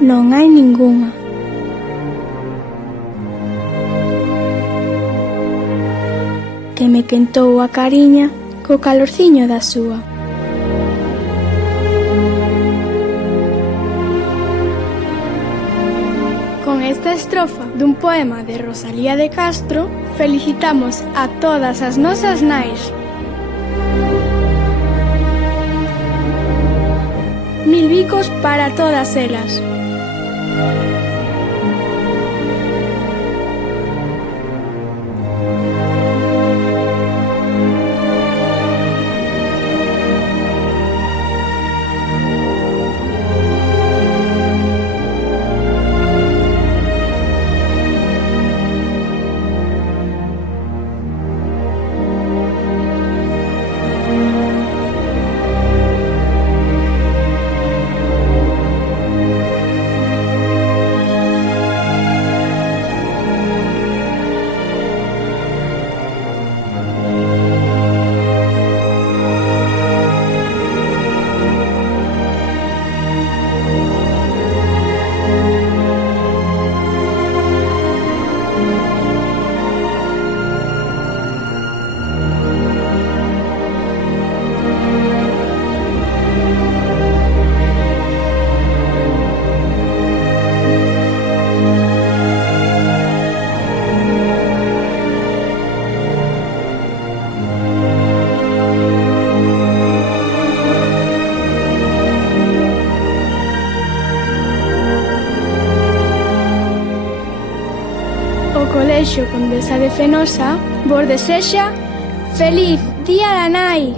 non hai ningunha. Que me quentou a cariña co calorciño da súa. Con esta estrofa dun poema de Rosalía de Castro felicitamos a todas as nosas nais. Mil bicos para todas elas. O Colexio Condesa de Fenosa vos desexa Feliz Día da Nai!